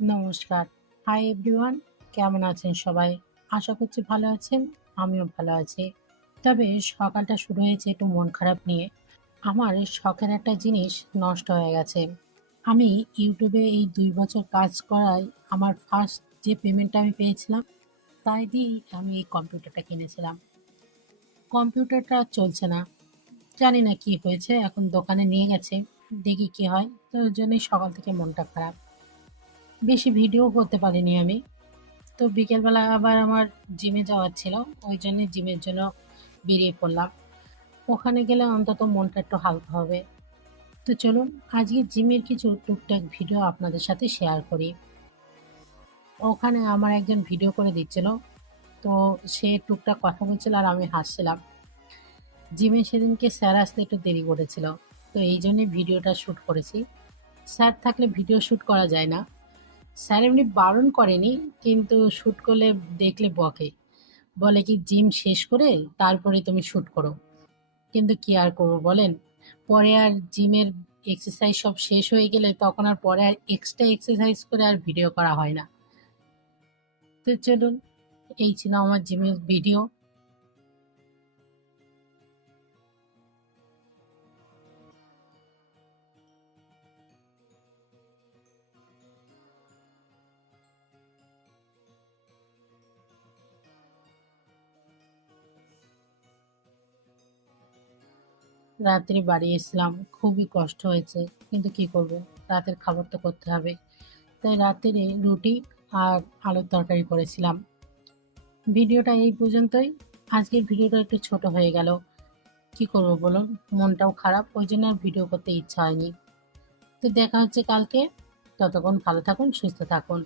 নমস্কার। Hi everyone, কেমন আছেন সবাই? আশা করছি ভালো আছেন। আমিও ভালো আছি। তবে সকালটা শুরু হয়েছে একটু মন খারাপ নিয়ে। আমার শখের একটা জিনিস নষ্ট হয়ে গেছে। আমি ইউটিউবে এই ২ বছর কাজ করায় আমার ফার্স্ট যে পেমেন্টটা আমি পেয়েছিলাম, তাই দিয়েই আমি এই কম্পিউটারটা কিনেছিলাম। কম্পিউটারটা আর চলছে না। জানি না কি হয়েছে। এখন দোকানে নিয়ে গেছে। দেখি কি হয়। তো ওই জন্যই সকাল থেকে মনটা খারাপ। বেশি ভিডিও করতে পারিনি আমি। তো বিকেলবেলা আবার আমার জিমে যাওয়ার ছিল। ওই জন্যে জিমের জন্য বেরিয়ে পড়লাম। ওখানে গেলে অন্তত মনটা একটু হালকা হবে। তো চলুন আজকে জিমের কিছু টুকটাক ভিডিও আপনাদের সাথে শেয়ার করি। ওখানে আমার একজন ভিডিও করে দিচ্ছিল। তো সে টুকটাক কথা বলছিল আর আমি হাসছিলাম। জিমে সেদিনকে স্যার আসতে একটু দেরি করেছিল। তো এই জন্যই ভিডিওটা শ্যুট করেছি। স্যার থাকলে ভিডিও শ্যুট করা যায় না। স্যার এমনি বারণ করেনি, কিন্তু শ্যুট করলে দেখলে বকে। বলে কি জিম শেষ করে তারপরে তুমি শ্যুট করো। কিন্তু কি আর করবো বলেন? পরে আর জিমের এক্সারসাইজ সব শেষ হয়ে গেলে তখন আর পরে আর এক্সট্রা এক্সারসাইজ করে আর ভিডিও করা হয় না। তো চলুন, এই ছিল আমার জিমের ভিডিও। রাত্রে বাড়ি এসলাম, খুবই কষ্ট হয়েছে, কিন্তু কি করব, রাতের খাবার তো করতে হবে। তাই রাত্রে রুটি আর আলুর তরকারি করেছিলাম। ভিডিওটা এই পর্যন্তই। আজকের ভিডিওটা একটু ছোট হয়ে গেল। কি করবো বলুন, মনটাও খারাপ, ওই জন্য আর ভিডিও করতে ইচ্ছা হয়নি। তো দেখা হচ্ছে কালকে। ততক্ষণ ভালো থাকুন, সুস্থ থাকুন।